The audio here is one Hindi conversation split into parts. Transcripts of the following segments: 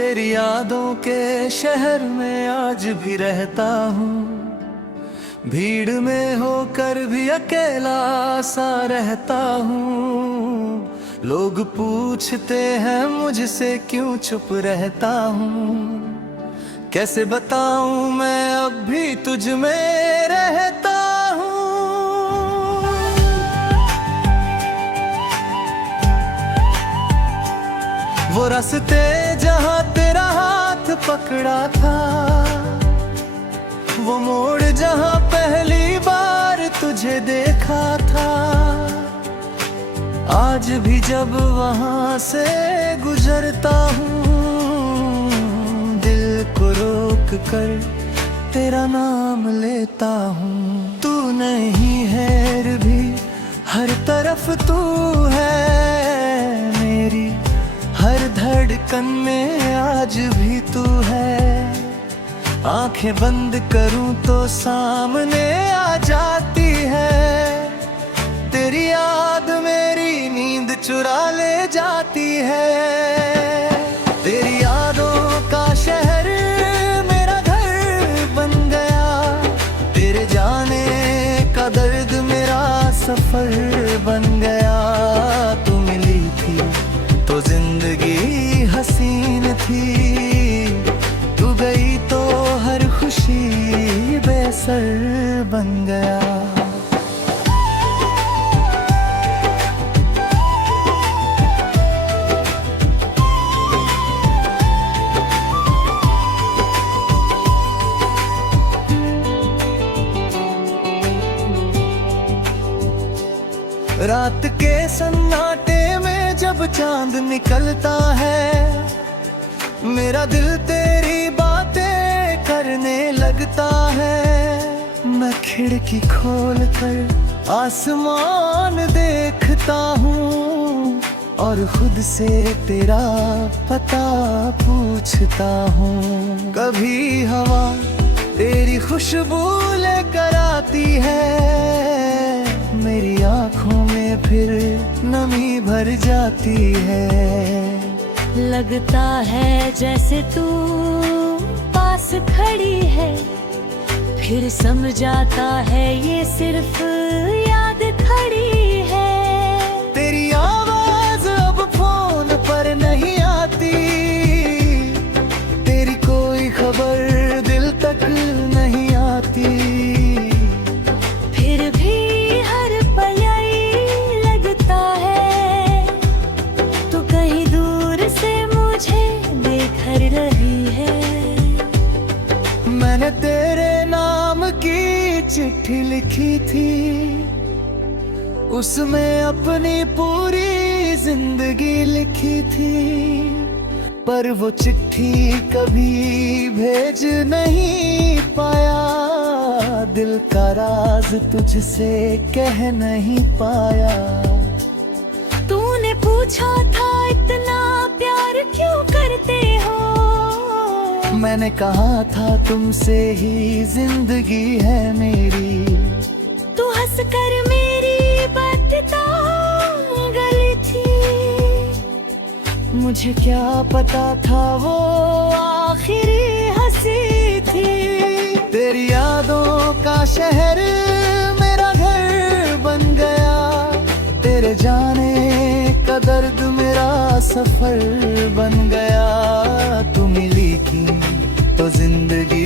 तेरी यादों के शहर में आज भी रहता हूँ, भीड़ में होकर भी अकेला सा रहता हूँ। लोग पूछते हैं मुझसे क्यों चुप रहता हूँ, कैसे बताऊँ मैं अब भी तुझ में रहता हूँ। वो रास्ते जहाँ तेरा हाथ पकड़ा था, वो मोड़ जहाँ पहली बार तुझे देखा था, आज भी जब वहाँ से गुजरता हूँ, दिल को रोक कर तेरा नाम लेता हूँ। तू नहीं है भी हर तरफ तू है, मेरी हर धड़कन में आज भी तू है। आंखें बंद करूं तो सामने आ जाती है, तेरी याद मेरी नींद चुरा ले जाती है। तेरी यादों का शहर मेरा घर बन गया, तेरे जाने का दर्द मेरा सफर बन गया। तू मिली थी तो जिंदगी हसीन थी, तू गई तो हर खुशी बेसर बन गया। रात के सन्नाटे में जब चांद निकलता है, मेरा दिल तेरी बातें करने लगता है। मैं खिड़की खोल कर आसमान देखता हूँ और खुद से तेरा पता पूछता हूँ। कभी हवा तेरी खुशबू लेकर आती है, मेरी आँखों में फिर नमी भर जाती है। लगता है जैसे तू पास खड़ी है, फिर समझ आता है ये सिर्फ याद खड़ी है। तेरी आवाज अब फोन पर नहीं आती, तेरी कोई खबर दिल तक नहीं आती। फिर भी हर पल यही लगता है, तू कहीं दूर से मुझे देख रही है। मैंने तेरे नाम की चिट्ठी लिखी थी, उसमें अपनी पूरी जिंदगी लिखी थी, पर वो चिट्ठी कभी भेज नहीं पाया। दिल का राज तुझसे कह नहीं पाया। तूने पूछा था इतना प्यार क्यों करते हो, मैंने कहा था तुमसे ही जिंदगी है मेरी। तू हंसकर मेरी बता गली थी, मुझे क्या पता था वो आखिरी हंसी थी। तेरी यादों का शहर मेरा घर बन गया, तेरे जाने का दर्द मेरा सफर बन गया। तू मिली थी तो जिंदगी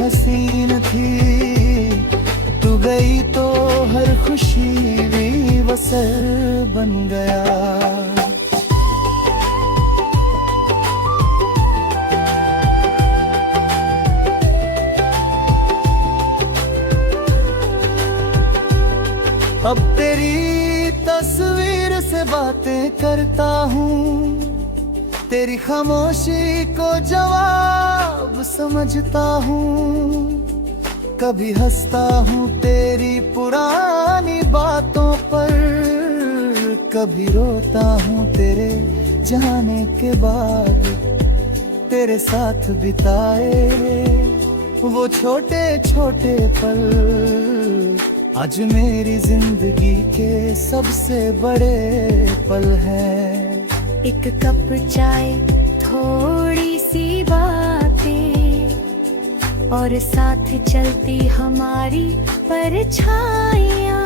हसीन थी, तू गई तो हर खुशी भी बसर बन गया। अब तेरी तस्वीर से बातें करता हूँ, तेरी खामोशी को जवाब समझता हूँ। कभी हंसता हूँ तेरी पुरानी बातों पर, कभी रोता हूँ तेरे जाने के बाद। तेरे साथ बिताए वो छोटे छोटे पल आज मेरी जिंदगी के सबसे बड़े पल हैं। एक कप चाय, थोड़ी सी और साथ चलती हमारी परछाइयाँ।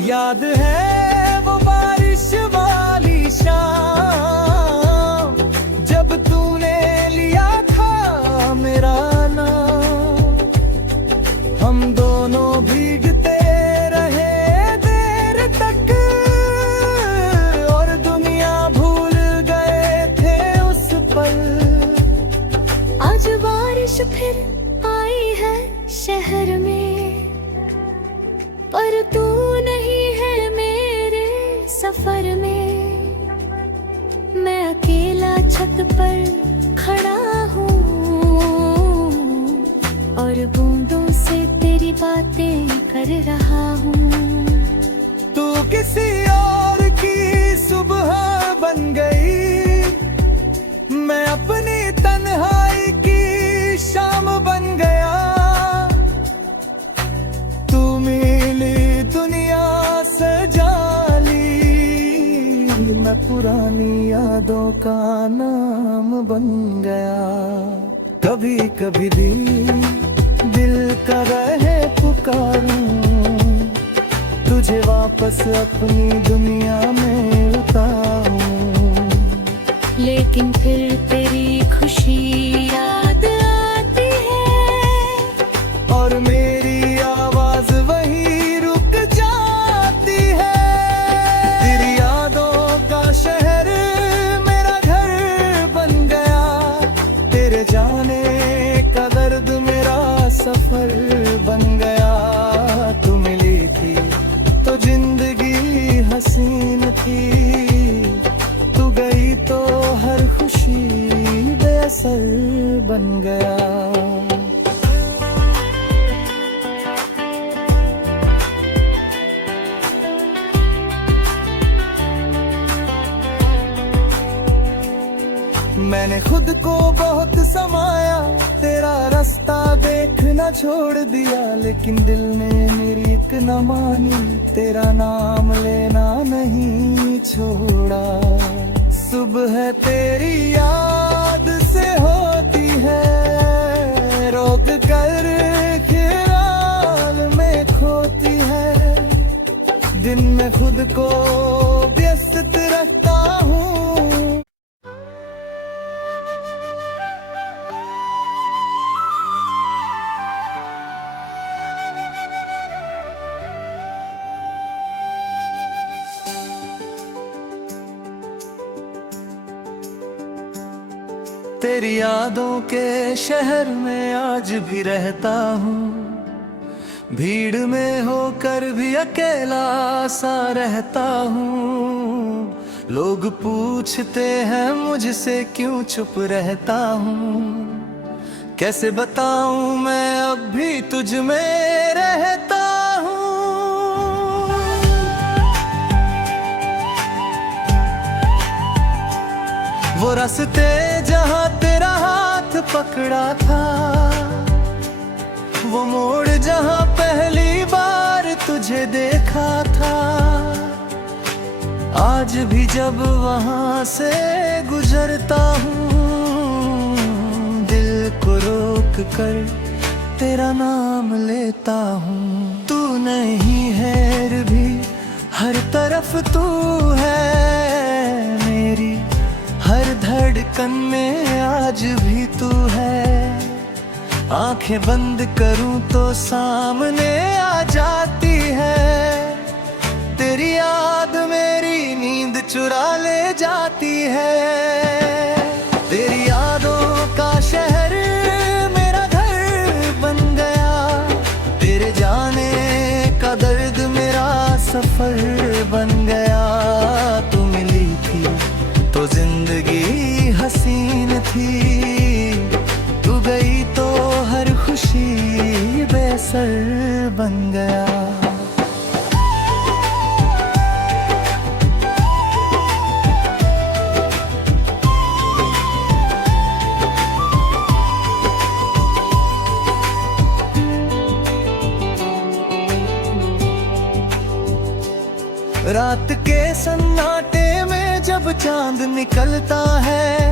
याद है वो बारिश वाली शाम, जब तूने लिया था मेरा नाम। हम दोनों भीगते रहे देर तक, और दुनिया भूल गए थे उस पल। आज बारिश फिर आई है शहर में, पर तू नहीं है मेरे सफर में। मैं अकेला छत पर खड़ा हूँ, और बूंदों से तेरी बातें कर रहा हूँ। तू किसी और की सुबह बन गई, मैं अपनी तन्हाई की शाम बन गया। तू मिली दुनिया सजा ली, मैं पुरानी यादों का नाम बन गया। कभी कभी दिल कर रहे पुकारूं, तुझे वापस अपनी दुनिया में उतारूं। लेकिन फिर तेरी खुशी याद आती है, और मेरी आवाज वहीं रुक जाती है। तेरी यादों का शहर मेरा घर बन गया, तेरे जाने का दर्द मेरा सफर बन गया। तू मिली थी तो जिंदगी हसीन थी, तू गई तो हर खुशी बेअसर बन गया। मैंने खुद को बहुत समाया, तेरा रास्ता देखना छोड़ दिया। लेकिन दिल ने मेरी एक न मानी, तेरा नाम लेना नहीं छोड़ा। सुबह तेरी याद से होती है, रोक कर ख्याल में खोती है। दिन में खुद को व्यस्त रखता हूँ, तेरी यादों के शहर में आज भी रहता हूँ। भीड़ में होकर भी अकेला सा रहता हूँ। लोग पूछते हैं मुझसे क्यों चुप रहता हूँ। कैसे बताऊँ मैं अब भी तुझ में रहता हूँ। वो रास्ते जहाँ तेरा हाथ पकड़ा था, वो मोड़ जहाँ पहली बार तुझे देखा था। आज भी जब वहाँ से गुजरता हूँ, दिल को रोक कर तेरा नाम लेता हूँ। तू नहीं है भी हर तरफ तू है, मेरी हर धड़कन में आज भी तू है। आंखें बंद करूं तो सामने आ जाती है, तेरी याद मेरी नींद चुरा ले जाती है। तेरी यादों का शहर मेरा घर बन गया, तेरे जाने का दर्द मेरा सफर बन गया। तू मिली थी तो जिंदगी हसीन थी, तू गई तो हर खुशी बेअसर बन गया। रात के सन्नाटे में जब चांद निकलता है,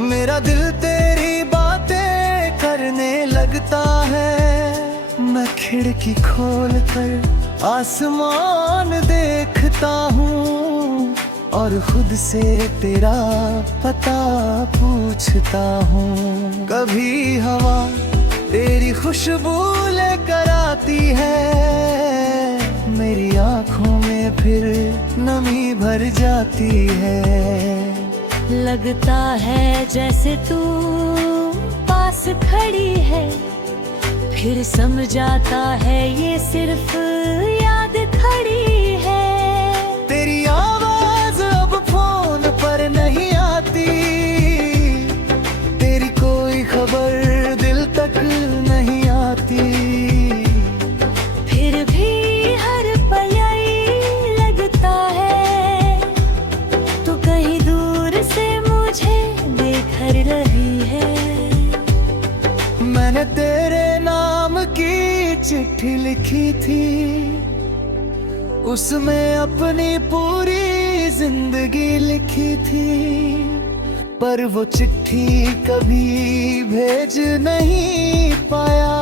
मेरा दिल तेरी बातें करने लगता है। मैं खिड़की खोल कर आसमान देखता हूँ और खुद से तेरा पता पूछता हूँ। कभी हवा तेरी खुशबू लेकर आती है, मेरी आँखों में फिर नमी भर जाती है। लगता है जैसे तू पास खड़ी है, फिर समझ आता है ये सिर्फ याद खड़ी है। तेरी आवाज अब फोन पर नहीं आती, तेरी कोई खबर दिल तक नहीं आती। फिर भी हर पल यही लगता है, तू कहीं दूर से मुझे देख रही है। मैंने तेरे नाम की चिट्ठी लिखी थी, उसमें अपनी पूरी जिंदगी लिखी थी। पर वो चिट्ठी कभी भेज नहीं पाया,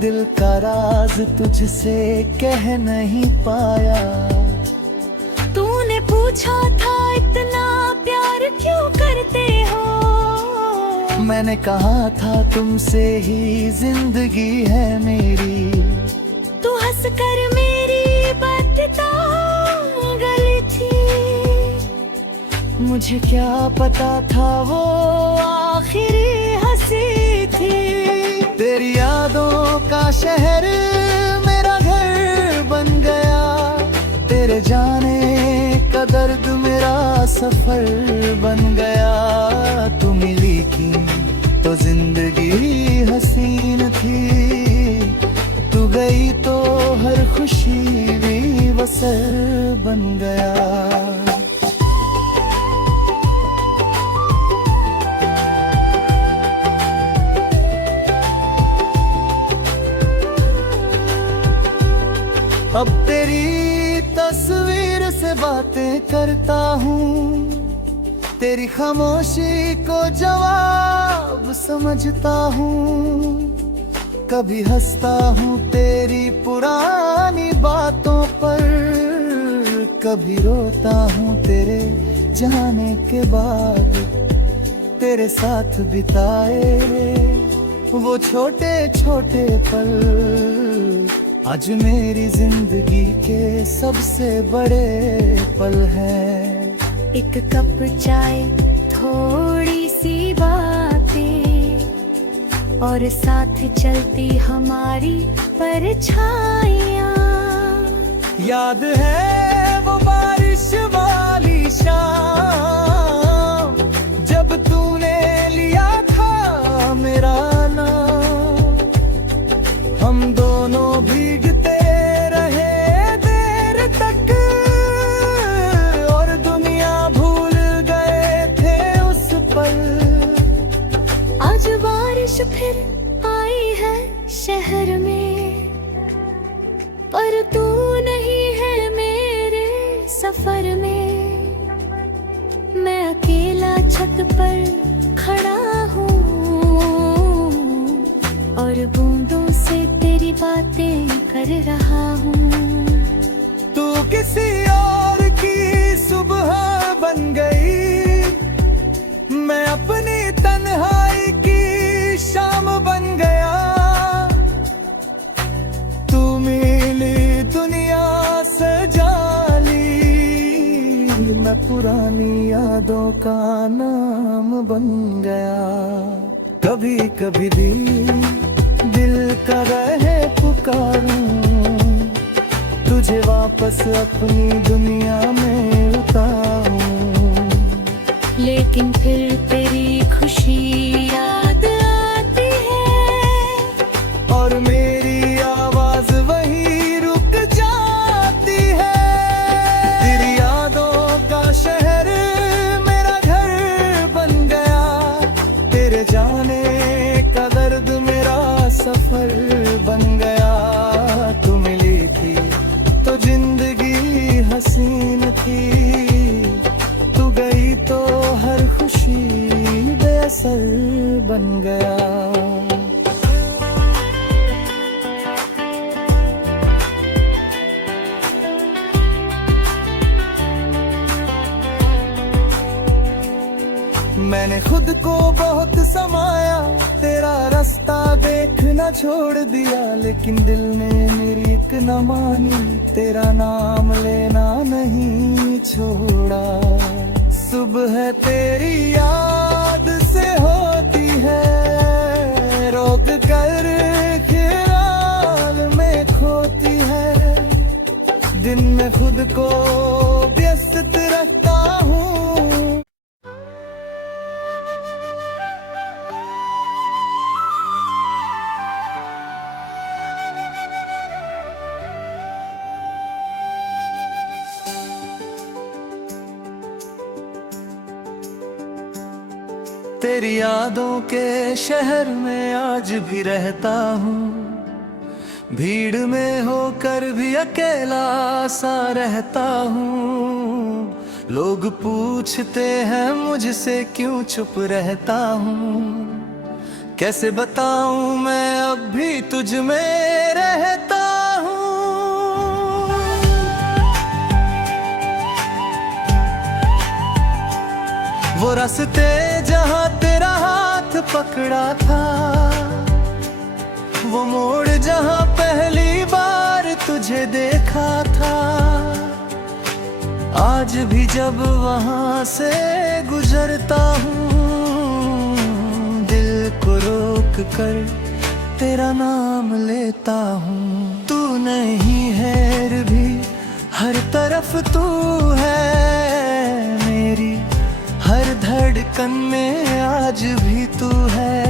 दिल का राज तुझसे कह नहीं पाया। तूने पूछा था इतना प्यार क्यों करते हो, मैंने कहा था तुमसे ही जिंदगी है मेरी। तू हंसकर मेरी बात गली थी, मुझे क्या पता था वो आखिरी हंसी थी। तेरी यादों का शहर मेरा घर बन गया, तेरे जाने का दर्द मेरा सफर बन गया। तू मिली थी तो जिंदगी हसीन थी, तू गई तो हर खुशी भी बसर बन गया। अब तेरी तस्वीर से बातें करता हूँ, तेरी खामोशी को जवाब समझता हूँ। कभी हंसता हूँ तेरी पुरानी बातों पर, कभी रोता हूँ तेरे जाने के बाद। तेरे साथ बिताए वो छोटे छोटे पल आज मेरी जिंदगी के सबसे बड़े पल हैं। एक कप चाय, थोड़ी सी बातें और साथ चलती हमारी परछाइयाँ। याद है वो बारिश वाली शाम, जब तूने लिया था मेरा नाम। हम दोनों भीगते रहे देर तक और दुनिया भूल गए थे उस पल। आज बारिश फिर आई है शहर में, पर तू नहीं है मेरे सफर में। मैं अकेला छत पर खड़ा हूँ और बूंदों से तेरी बातें कर रहा हूँ। तू किसी और की सुबह बन गई, मैं अपनी तन्हाई की शाम बन गया। तू मिली दुनिया सजा ली, मैं पुरानी यादों का नाम बन गया। कभी कभी दिल का रहे पुकारूं, तुझे वापस अपनी दुनिया में उतारूं। लेकिन फिर तेरी खुशी याद आती है और मेरी आवाज वहीं रुक जाती है। तेरी यादों का शहर मेरा घर बन गया, तेरे जाने का दर्द मेरा सफर बन गया। तू मिली थी तो जिंदगी हसीन थी, तू गई तो हर खुशी बेअसर बन गया। मैंने खुद को बहुत समाया, तेरा रास्ता देखना छोड़ दिया, लेकिन दिल ने मेरी एक न मानी, तेरा नाम लेना नहीं छोड़ा। सुबह तेरी याद से होती है, रोक कर ख्याल में खोती है, दिन में खुद को व्यस्त रखता हूँ। तेरी यादों के शहर में आज भी रहता हूँ, भीड़ में होकर भी अकेला सा रहता हूँ। लोग पूछते हैं मुझसे क्यों चुप रहता हूँ, कैसे बताऊँ मैं अब भी तुझ में रहता हूँ। वो रास्ते जहाँ तेरा हाथ पकड़ा था, वो मोड़ जहाँ पहली बार तुझे देखा था, आज भी जब वहाँ से गुजरता हूँ, दिल को रोक कर तेरा नाम लेता हूँ। तू नहीं है भी हर तरफ तू है मेरी, हर धड़कन में आज भी तू है।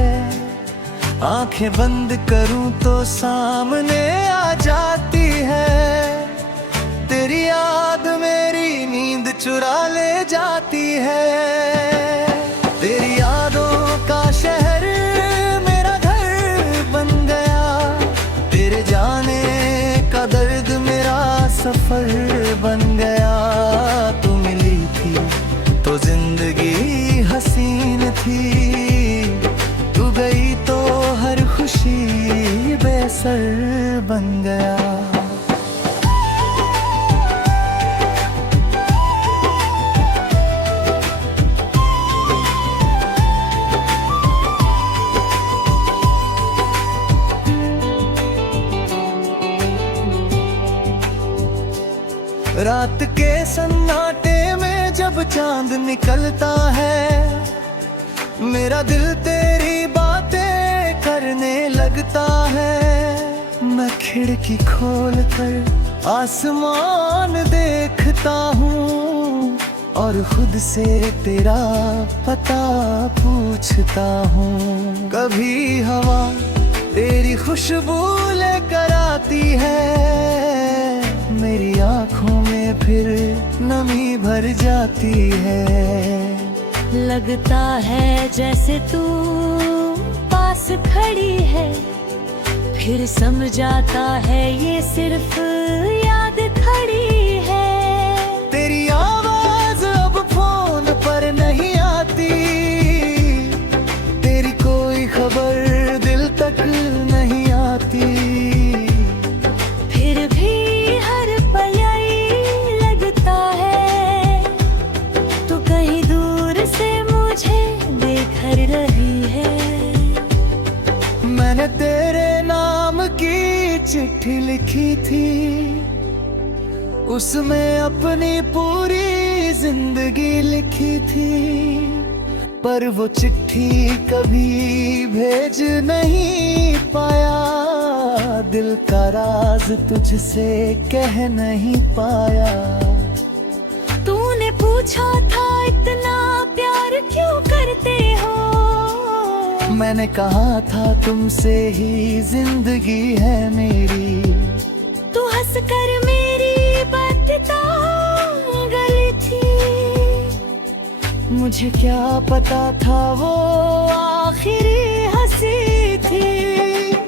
आंखें बंद करूं तो सामने आ जाती है, तेरी याद मेरी नींद चुरा ले जाती है। तेरी यादों का शहर मेरा घर बन गया, तेरे जाने का दर्द मेरा सफर बन गया। तू मिली थी तो जिंदगी हसीन थी, तू गई तो हर खुशी बेसर बन गया। रात के सन्नाटे में जब चांद निकलता है, मेरा दिल तेरी बातें करने लगता है। मैं खिड़की खोल कर आसमान देखता हूँ और खुद से तेरा पता पूछता हूँ। कभी हवा तेरी खुशबू लेकर आती है, मेरी आँखों में फिर नमी भर जाती है। लगता है जैसे तू पास खड़ी है, फिर समझ आता है ये सिर्फ याद खड़ी है। तेरी आवाज अब फोन पर नहीं आती, तेरी कोई खबर दिल तक नहीं आती। फिर भी हर पल यही लगता है, तू कहीं दूर से मुझे देख रही है। मैंने तेरे नाम की चिट्ठी लिखी थी, उसमें अपनी पूरी जिंदगी लिखी थी, पर वो चिट्ठी कभी भेज नहीं पाया। दिल का राज तुझसे कह नहीं पाया। तूने पूछा था इतना प्यार क्यों करते हो, मैंने कहा था तुमसे ही जिंदगी है मेरी। तू हंसकर मेरी बात गली थी, मुझे क्या पता था वो आखिरी हंसी थी।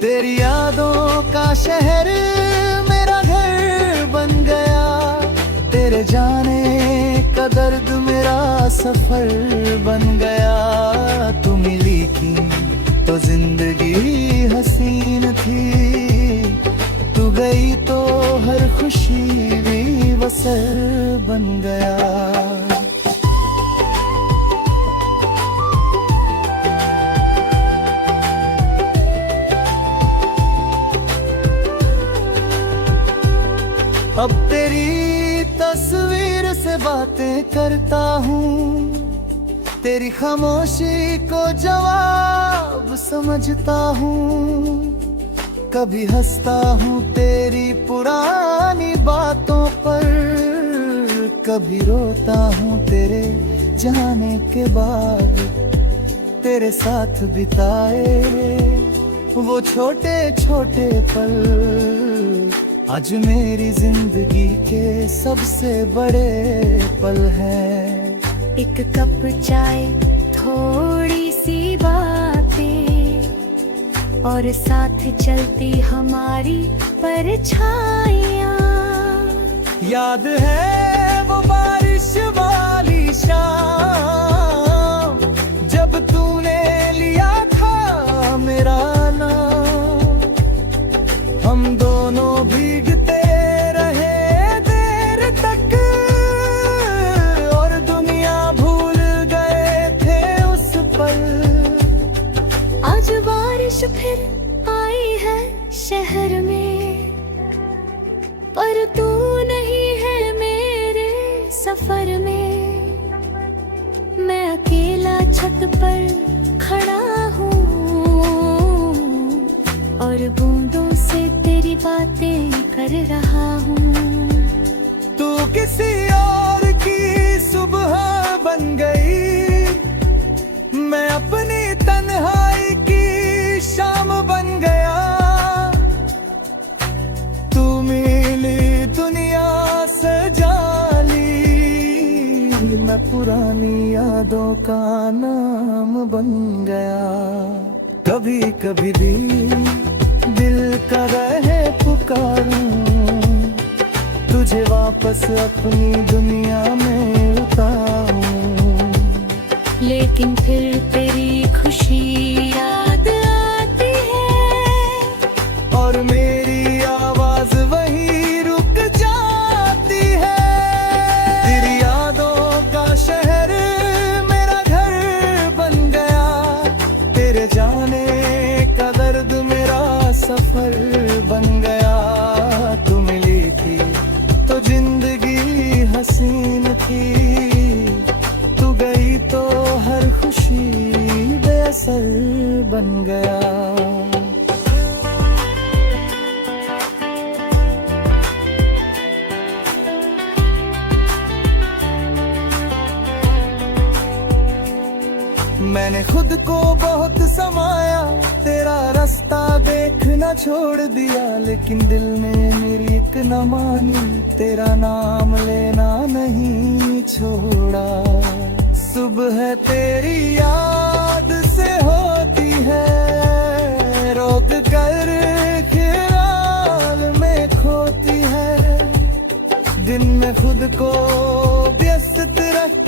तेरी यादों का शहर मेरा घर बन गया, तेरे जाने का दर्द मेरा सफर बन गया। तू मिली थी तो जिंदगी हसीन थी, तू गई तो हर खुशी भी बसर बन गया। करता हूँ, तेरी खामोशी को जवाब समझता हूँ। कभी हंसता हूँ तेरी पुरानी बातों पर, कभी रोता हूँ तेरे जाने के बाद। तेरे साथ बिताए वो छोटे छोटे पल आज मेरी जिंदगी के सबसे बड़े पल हैं। एक कप चाय, थोड़ी सी बातें और साथ चलती हमारी परछाइयाँ। याद है वो बारिश वाली शाम, जब तूने लिया था मेरा नाम। हम दोनों भीगते रहे देर तक और दुनिया भूल गए थे उस पल। आज बारिश फिर आई है शहर में, पर तू नहीं है मेरे सफर में। मैं अकेला छत पर खड़ा हूँ और बूंदों से तेरी बातें कर रहा हूँ। तू किसी और की सुबह बन गई, मैं अपनी तन्हाई की शाम बन गया। तू मिली दुनिया सजा ली, मैं पुरानी यादों का नाम बन गया। कभी कभी भी दिल का रहे पुकारूं, तुझे वापस अपनी दुनिया में उतारूं। लेकिन फिर तेरी खुशी याद आती है और मेरी आवाज वहीं रुक जाती है। तेरी यादों का शहर मेरा घर बन गया, तेरे जाने का दर्द मेरा सफर बन गया। तू मिली थी तो जिंदगी हसीन थी, तू गई तो हर खुशी बेअसर बन गया। मैंने खुद को बहुत समाया, तेरा रास्ता देखना छोड़ दिया। लेकिन दिल ने मेरी एक न मानी, तेरा नाम लेना नहीं छोड़ा। सुबह तेरी याद से होती है, रोक कर ख्याल में खोती है। दिन में खुद को व्यस्त रख